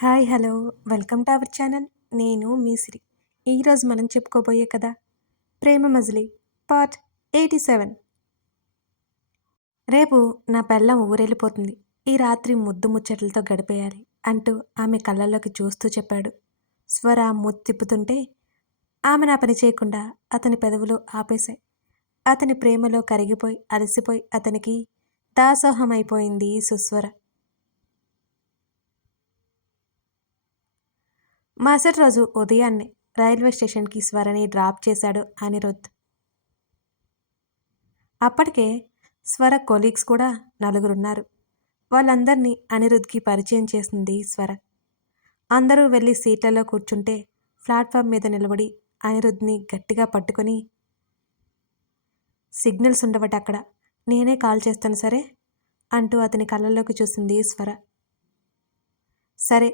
Hi hello. Welcome to our channel. నేను మీసిరి ఈరోజు మనం చెప్పుకోబోయే కదా Prema Majili part eighty seven. రేపు నా పెళ్ళం ఊరెళ్ళిపోతుంది. ఈ రాత్రి ముద్దు ముచ్చట్లతో గడిపేయాలి అంటూ ఆమె కళ్ళల్లోకి చూస్తూ చెప్పాడు. స్వర ముద్దు తిప్పుతుంటే ఆమె నా పని చేయకుండా అతని పెదవులు ఆపేశాయి. అతని ప్రేమలో కరిగిపోయి అలసిపోయి అతనికి దాసోహమైపోయింది సుస్వర. మరుసటి రోజు ఉదయాన్నే రైల్వే స్టేషన్కి స్వరని డ్రాప్ చేశాడు అనిరుద్ధ్ అప్పటికే స్వర కొలీగ్స్ కూడా నలుగురున్నారు. వాళ్ళందరినీ అనిరుద్ధ్కి పరిచయం చేసింది స్వర. అందరూ వెళ్ళి సీట్లలో కూర్చుంటే ప్లాట్ఫామ్ మీద నిలబడి అనిరుద్ధ్ని గట్టిగా పట్టుకొని సిగ్నల్స్ ఉండవట అక్కడ నేనే కాల్ చేస్తాను సరే? అంటూ అతని కళ్ళల్లోకి చూసింది స్వర. సరే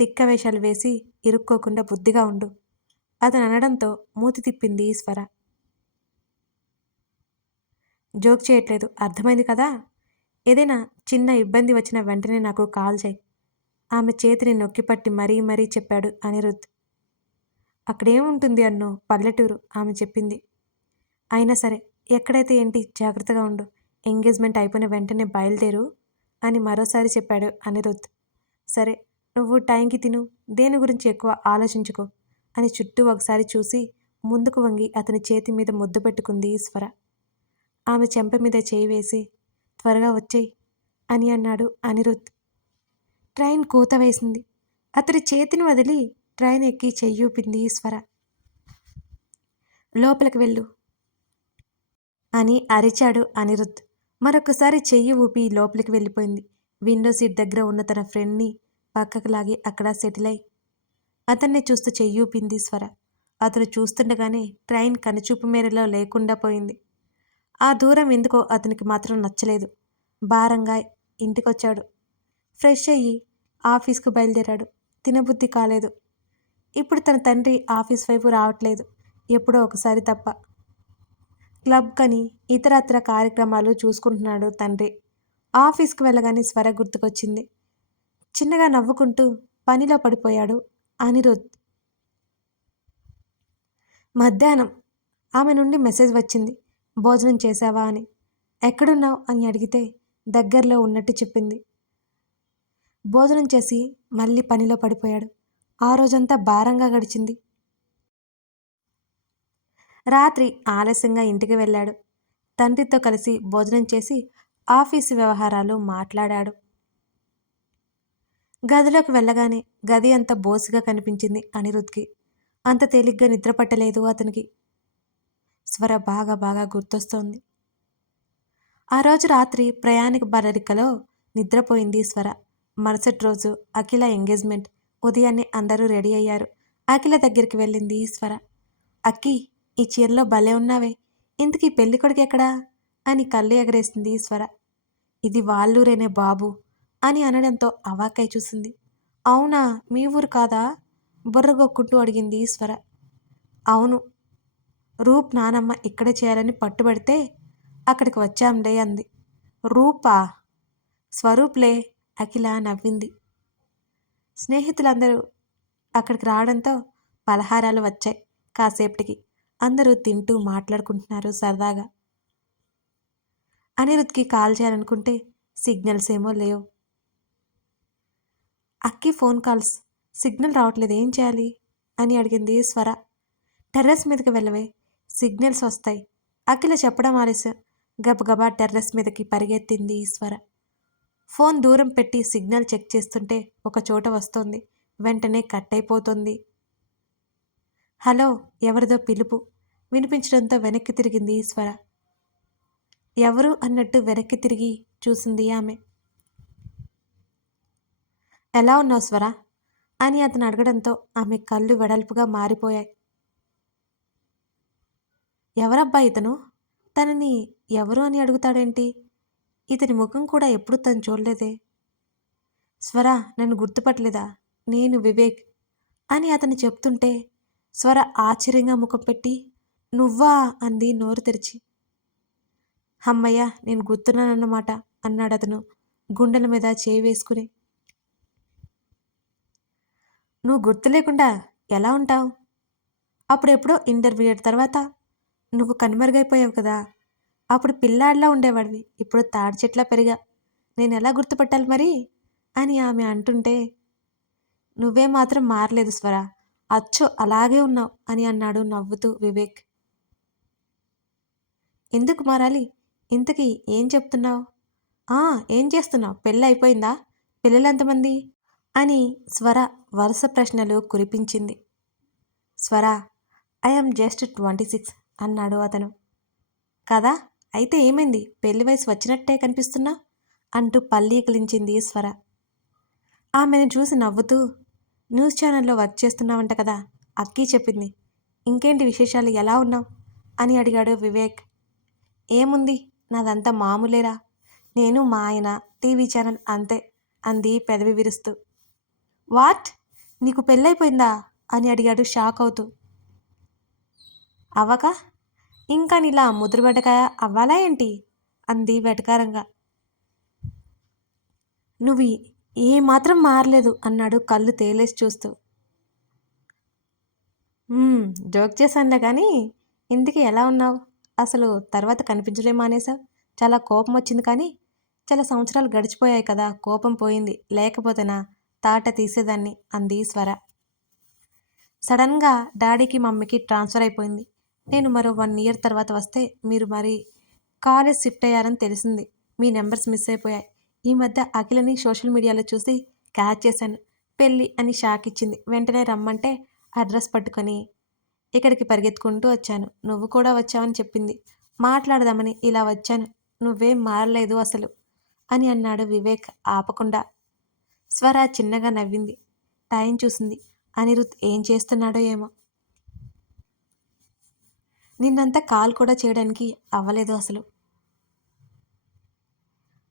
తిక్క వేషాలు వేసి ఇరుక్కోకుండా బుద్ధిగా ఉండు. అతను అనడంతో మూతి తిప్పింది ఈశ్వర. జోక్ చేయట్లేదు అర్థమైంది కదా? ఏదైనా చిన్న ఇబ్బంది వచ్చిన వెంటనే నాకు కాల్ చేయి. ఆమె చేతిని నొక్కిపట్టి మరీ మరీ చెప్పాడు అనిరుద్. అక్కడేముంటుంది అన్నో పల్లెటూరు ఆమె చెప్పింది. అయినా సరే ఎక్కడైతే ఏంటి జాగ్రత్తగా ఉండు. ఎంగేజ్మెంట్ అయిపోయిన వెంటనే బయలుదేరు అని మరోసారి చెప్పాడు అనిరుద్. సరే నువ్వు టైంకి తిను దేని గురించి ఎక్కువ ఆలోచించుకో? అని చుట్టూ ఒకసారి చూసి ముందుకు వంగి అతని చేతి మీద ముద్దు పెట్టుకుంది ఈశ్వర. ఆమె చెంప మీద చేయి వేసి త్వరగా వచ్చేయి అని అన్నాడు అనిరుద్. ట్రైన్ కూత వేసింది. అతడి చేతిని వదిలి ట్రైన్ ఎక్కి చెయ్యూపింది ఈశ్వర. లోపలికి వెళ్ళు అని అరిచాడు అనిరుద్. మరొకసారి చెయ్యి ఊపి లోపలికి వెళ్ళిపోయింది. విండో సీట్ దగ్గర ఉన్న తన ఫ్రెండ్ని పక్కకు లాగి అక్కడ సెటిల్ అయి. అతన్ని చూస్తూ చెయ్యూపింది స్వర. అతను చూస్తుండగానే ట్రైన్ కనుచూపు మేరలో లేకుండా పోయింది. ఆ దూరం ఎందుకో అతనికి మాత్రం నచ్చలేదు. భారంగా ఇంటికొచ్చాడు. ఫ్రెష్ అయ్యి ఆఫీస్కు బయలుదేరాడు. తినబుద్ధి కాలేదు. ఇప్పుడు తన తండ్రి ఆఫీస్ వైపు రావట్లేదు. ఎప్పుడో ఒకసారి తప్ప. క్లబ్ కని ఇతరత్ర కార్యక్రమాలు చూసుకుంటున్నాడు తండ్రి. ఆఫీస్కి వెళ్ళగానే స్వర గుర్తుకొచ్చింది. చిన్నగా నవ్వుకుంటూ పనిలో పడిపోయాడు అనిరుద్. మధ్యాహ్నం ఆమె నుండి మెసేజ్ వచ్చింది. భోజనం చేశావా అని. ఎక్కడున్నావు అని అడిగితే దగ్గరలో ఉన్నట్టు చెప్పింది. భోజనం చేసి మళ్ళీ పనిలో పడిపోయాడు. ఆ రోజంతా భారంగా గడిచింది. రాత్రి ఆలస్యంగా ఇంటికి వెళ్ళాడు. తండ్రితో కలిసి భోజనం చేసి ఆఫీసు వ్యవహారాలు మాట్లాడాడు. గదిలోకి వెళ్ళగానే గది అంత బోసుగా కనిపించింది అనిరుద్ధ్కి. అంత తేలిగ్గా నిద్రపట్టలేదు అతనికి. స్వర బాగా బాగా గుర్తొస్తోంది. ఆ రోజు రాత్రి ప్రయాణిక బరరికలో నిద్రపోయింది స్వర. మరుసటి రోజు అఖిల ఎంగేజ్మెంట్ ఉదయాన్నే అందరూ రెడీ అయ్యారు. అఖిల దగ్గరికి వెళ్ళింది స్వర. అక్కి ఈ చీరలో భలే ఉన్నావే. ఇంతకీ పెళ్ళి కొడుకు ఎక్కడా? అని కళ్ళు ఎగరేసింది స్వర. ఇది వాళ్ళూరేనే బాబు. అని అనడంతో అవాకై చూసింది. అవునా మీ ఊరు కాదా? బుర్రగొక్కుంటూ అడిగింది ఈశ్వర. అవును రూప్ నానమ్మ ఇక్కడే చేయాలని పట్టుబడితే అక్కడికి వచ్చాంలే అంది. రూపా? స్వరూప్లే? అఖిల నవ్వింది. స్నేహితులందరూ అక్కడికి రావడంతో పలహారాలు వచ్చాయి కాసేపటికి. అందరూ తింటూ మాట్లాడుకుంటున్నారు సరదాగా. అనిరుద్కి కాల్ చేయాలనుకుంటే సిగ్నల్స్ ఏమో లేవు. అక్కి ఫోన్ కాల్స్. సిగ్నల్ రావట్లేదు ఏం చేయాలి? అని అడిగింది స్వర. టెర్రస్ మీదకి వెళ్ళవే సిగ్నల్స్ వస్తాయి. అఖిల చెప్పడం ఆలస్యం. గబగబా టెర్రస్ మీదకి పరిగెత్తింది ఈశ్వర ఫోన్ దూరం పెట్టి సిగ్నల్ చెక్ చేస్తుంటే ఒక చోట వస్తోంది. వెంటనే కట్ అయిపోతుంది హలో ఎవరిదో పిలుపు. వినిపించడంతో వెనక్కి తిరిగింది ఈశ్వర ఎవరు అన్నట్టు వెనక్కి తిరిగి చూసింది ఆమె. ఎలా ఉన్నావు స్వర అని అతను అడగడంతో ఆమె కళ్ళు వెడల్పుగా మారిపోయాయి. ఎవరబ్బా ఇతను? తనని ఎవరు అని అడుగుతాడేంటి? ఇతని ముఖం కూడా ఎప్పుడు తను చూడలేదే. స్వర నన్ను గుర్తుపట్టలేదా? నేను వివేక్ అని అతను చెప్తుంటే స్వర ఆశ్చర్యంగా ముఖం పెట్టి నువ్వా అంది నోరు తెరిచి. అమ్మయ్యా నేను గుర్తున్నానన్నమాట అన్నాడు అతను గుండెల మీద చేయి వేసుకుని. నువ్వు గుర్తు లేకుండా ఎలా ఉంటావు? అప్పుడెప్పుడో ఇంటర్మీడియట్ తర్వాత నువ్వు కనుమరుగైపోయావు కదా. అప్పుడు పిల్లాడిలా ఉండేవాడివి. ఇప్పుడు తాడి చెట్లా పెరిగా. నేను ఎలా గుర్తుపట్టాలి మరి? అని ఆమె అంటుంటే నువ్వే మాత్రం మారలేదు స్వర. అచ్చు అలాగే ఉన్నావు అని అన్నాడు నవ్వుతూ వివేక్. ఎందుకు మారాలి? ఇంతకీ ఏం చెప్తున్నావు? ఏం చేస్తున్నావు? పెళ్ళి అయిపోయిందా పిల్లలు ఎంతమంది? అని స్వర వరుస ప్రశ్నలు కురిపించింది. స్వర ఐఎమ్ జస్ట్ ట్వంటీ సిక్స్ అన్నాడు అతను. కదా అయితే ఏమైంది? పెళ్ళి వయసు వచ్చినట్టే కనిపిస్తున్నా? అంటూ పల్లీకిలించింది స్వర. ఆమెను చూసి నవ్వుతూ న్యూస్ ఛానల్లో వర్క్ చేస్తున్నావంట కదా అక్కీ చెప్పింది. ఇంకేంటి విశేషాలు? ఎలా ఉన్నావు? అని అడిగాడు వివేక్. ఏముంది? నాదంతా మామూలేరా? నేను మా ఆయన టీవీ ఛానల్ అంతే అంది పెదవి విరుస్తూ. వాట్? నీకు పెళ్ళైపోయిందా? అని అడిగాడు షాక్ అవుతూ. అవ్వక ఇంకా నీలా ముదురు ముద్రబెట్టకాయ అవ్వాలా ఏంటి? అంది వెటకారంగా. నువ్వు ఏమాత్రం మారలేదు అన్నాడు కళ్ళు తేలేసి చూస్తూ. జోక్ చేశానులే కానీ ఇందుకు ఎలా ఉన్నావు? అసలు తర్వాత కనిపించలే మానేశావు? చాలా కోపం వచ్చింది కానీ చాలా సంవత్సరాలు గడిచిపోయాయి కదా కోపం పోయింది. లేకపోతేనా? తాట తీసేదాన్ని అంది స్వర. సడన్గా డాడీకి మమ్మీకి ట్రాన్స్ఫర్ అయిపోయింది. నేను మరో వన్ ఇయర్ తర్వాత వస్తే మీరు మరి కాలేజ్ షిఫ్ట్ అయ్యారని తెలిసింది. మీ నెంబర్స్ మిస్ అయిపోయాయి. ఈ మధ్య అఖిలని సోషల్ మీడియాలో చూసి క్యాచ్ చేశాను. పెళ్ళి అని షాక్ ఇచ్చింది. వెంటనే రమ్మంటే అడ్రస్ పట్టుకొని ఇక్కడికి పరిగెత్తుకుంటూ వచ్చాను. నువ్వు కూడా వచ్చావని చెప్పింది. మాట్లాడదామని ఇలా వచ్చాను. నువ్వేం మారలేదు అసలు అని అన్నాడు వివేక్ ఆపకుండా. స్వర చిన్నగా నవ్వింది. టైం చూసింది. అనిరుత్ ఏం చేస్తున్నాడో ఏమో. నిన్నంతా కాల్ కూడా చేయడానికి అవ్వలేదు అసలు.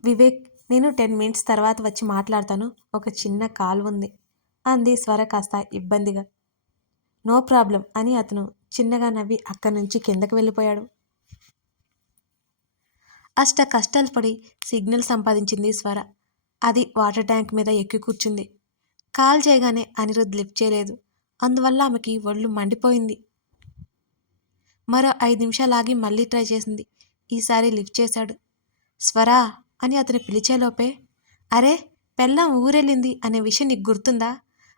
వివేక్ నేను టెన్ మినిట్స్ తర్వాత వచ్చి మాట్లాడతాను. ఒక చిన్న కాల్ ఉంది. అంది స్వర కాస్త ఇబ్బందిగా. నో ప్రాబ్లం అని అతను చిన్నగా నవ్వి అక్కడి నుంచి కిందకు వెళ్ళిపోయాడు. అష్ట కష్టాలు పడి సిగ్నల్ సంపాదించింది స్వర. అది వాటర్ ట్యాంక్ మీద ఎక్కి కూర్చుంది. కాల్ చేయగానే అనిరుద్ లిఫ్ట్ చేయలేదు. అందువల్ల ఆమెకి ఒళ్ళు మండిపోయింది. మరో ఐదు నిమిషాలు ఆగి మళ్ళీ ట్రై చేసింది. ఈసారి లిఫ్ట్ చేశాడు. స్వరా అని అతను పిలిచేలోపే అరే పెళ్ళాం ఊరెళ్ళింది అనే విషయం నీకు గుర్తుందా?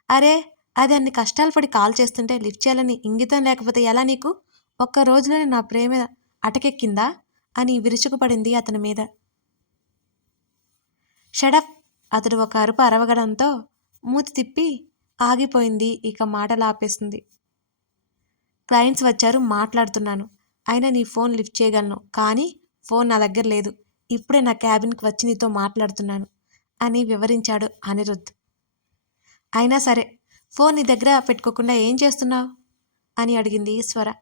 అరే అది అన్ని కష్టాలు పడి కాల్ చేస్తుంటే లిఫ్ట్ చేయాలని ఇంగితం లేకపోతే ఎలా నీకు? ఒక్క రోజులోనే నా ప్రేమ అటకెక్కిందా? అని విరుచుకుపడింది అతని మీద. షడప్ అతడు ఒక అరుపు అరవగడంతో మూతి తిప్పి ఆగిపోయింది. ఇక మాటలాపేసింది క్లయింట్స్ వచ్చారు మాట్లాడుతున్నాను. అయినా నీ ఫోన్ లిఫ్ట్ చేయగలను. కానీ ఫోన్ నా దగ్గర లేదు. ఇప్పుడే నా క్యాబిన్కి వచ్చి నీతో మాట్లాడుతున్నాను అని వివరించాడు అనిరుద్ధ్. అయినా సరే ఫోన్ నీ దగ్గర పెట్టుకోకుండా ఏం చేస్తున్నావు? అని అడిగింది స్వర.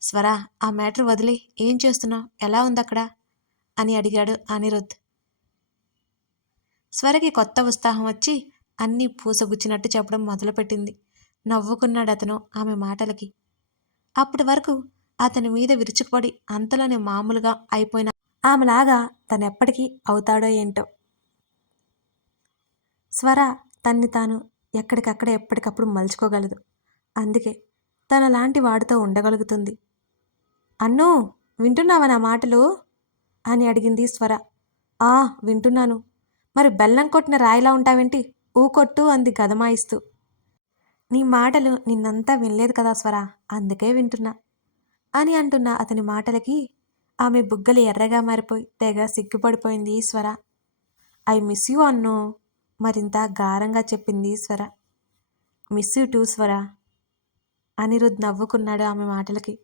స్వర ఆ మ్యాటర్ వదిలి. ఏం చేస్తున్నావు? ఎలా ఉంది అక్కడ అని అడిగాడు అనిరుద్ధ్. స్వరకి కొత్త ఉత్సాహం వచ్చి అన్నీ పూసగుచ్చినట్టు చెప్పడం మొదలుపెట్టింది. నవ్వుకున్నాడు అతను ఆమె మాటలకి. అప్పటి వరకు అతని మీద విరుచుకుపడి అంతలోనే మామూలుగా అయిపోయిన ఆమెలాగా తనెప్పటికీ అవుతాడో ఏంటో. స్వర తన్ని తాను ఎక్కడికక్కడ ఎప్పటికప్పుడు మలుచుకోగలదు. అందుకే తన లాంటి వాడితో ఉండగలుగుతుంది. అన్ను వింటున్నావా నా మాటలు? అని అడిగింది స్వర. ఆ వింటున్నాను. మరి బెల్లం కొట్టిన రాయిలా ఉంటావేంటి? ఊకొట్టు అంది గదమాయిస్తూ. నీ మాటలు నిన్నంతా వినలేదు కదా స్వర అందుకే వింటున్నా అని అంటున్న అతని మాటలకి ఆమె బుగ్గలు ఎర్రగా మారిపోయి తెగ సిగ్గుపడిపోయింది స్వర. ఐ మిస్ యూ అన్ను మరింత గారంగా చెప్పింది స్వర. మిస్ యూ టూ స్వర అనిరుద్ నవ్వుకున్నాడు ఆమె మాటలకి.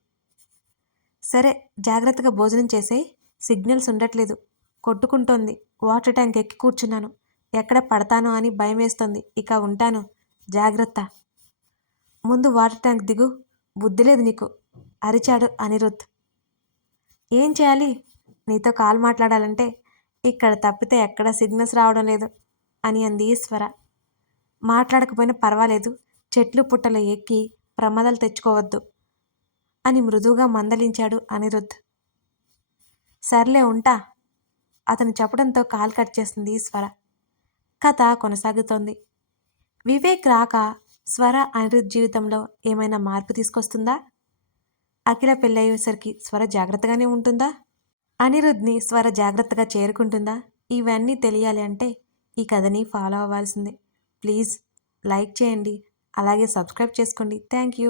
సరే జాగ్రత్తగా భోజనం చేసే సిగ్నల్స్ ఉండట్లేదు. కొట్టుకుంటోంది. వాటర్ ట్యాంక్ ఎక్కి కూర్చున్నాను. ఎక్కడ పడతానో అని భయం వేస్తుంది ఇక ఉంటాను. జాగ్రత్త. ముందు వాటర్ ట్యాంక్ దిగు. బుద్ధి లేదు నీకు. అరిచాడు అనిరుద్ ఏం చేయాలి? నీతో కాల్ మాట్లాడాలంటే ఇక్కడ తప్పితే ఎక్కడ సిగ్నల్స్ రావడం లేదు అని అంది ఈశ్వర. మాట్లాడకపోయినా పర్వాలేదు. చెట్లు పుట్టలు ఎక్కి ప్రమాదాలు తెచ్చుకోవద్దు అని మృదువుగా మందలించాడు అనిరుద్ధ్. సర్లే ఉంటా. అతను చెప్పడంతో కాల్ కట్ చేసింది స్వర. కథ కొనసాగుతోంది. వివేక్ రాక స్వర అనిరుద్ జీవితంలో ఏమైనా మార్పు తీసుకొస్తుందా? అఖిల పెళ్ళయ్యేసరికి స్వర జాగ్రత్తగానే ఉంటుందా? అనిరుద్ని స్వర జాగ్రత్తగా చేరుకుంటుందా? ఇవన్నీ తెలియాలి అంటే ఈ కథని ఫాలో అవ్వాల్సిందే. ప్లీజ్ లైక్ చేయండి. అలాగే సబ్స్క్రైబ్ చేసుకోండి. Thank you.